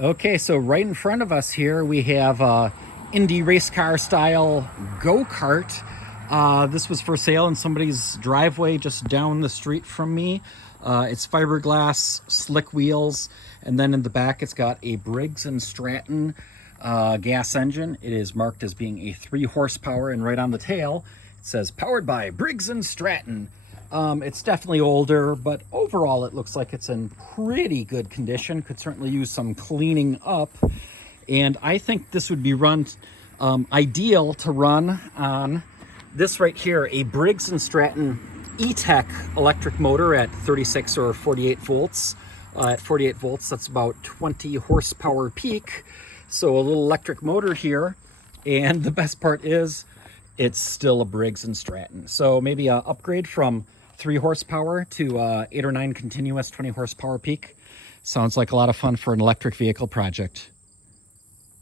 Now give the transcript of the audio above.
Okay, so right in front of us here we have Indy race car style Go-Kart. This was for sale in somebody's driveway just down the street from me. It's fiberglass, slick wheels, and then in the back it's got a Briggs & Stratton gas engine. It is marked as being a 3 horsepower, and right on the tail it says powered by Briggs & Stratton. It's definitely older, but overall it looks like it's in pretty good condition. Could certainly use some cleaning up. And I think this would be ideal to run on this right here, a Briggs & Stratton Etek electric motor at 36 or 48 volts. At 48 volts, that's about 20 horsepower peak. So a little electric motor here. And the best part is it's still a Briggs & Stratton. So maybe an upgrade from 3 horsepower to 8 or 9 continuous 20 horsepower peak. Sounds like a lot of fun for an electric vehicle project.